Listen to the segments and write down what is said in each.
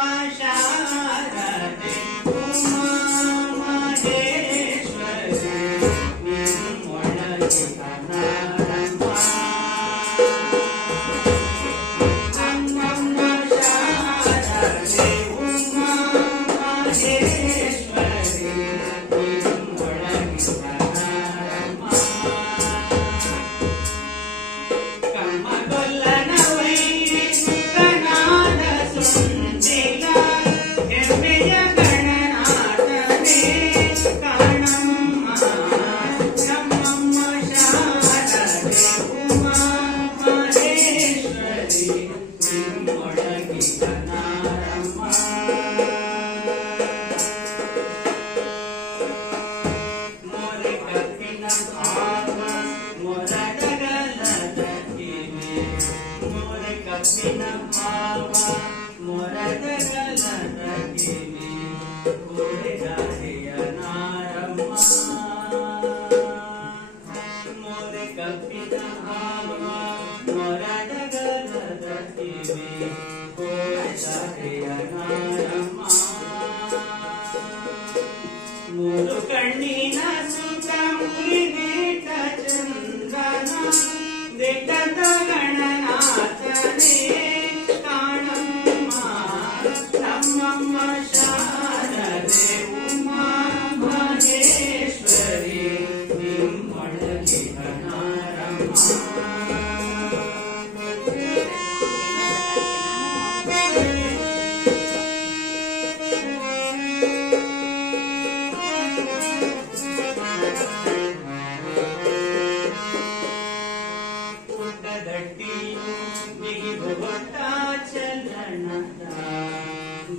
Kumar Shah. नम्मा अम्मा मदनगरनकيني ओरेगाडी अनाम्मा हस्मोदेकल्पिता अम्मा मदनगरनकतिवे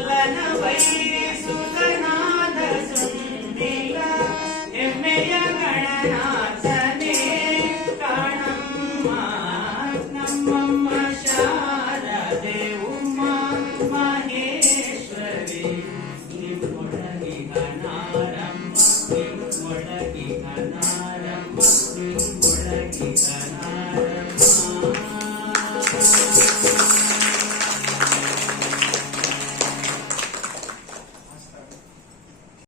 ಸುಲನವೇ ಸುಲ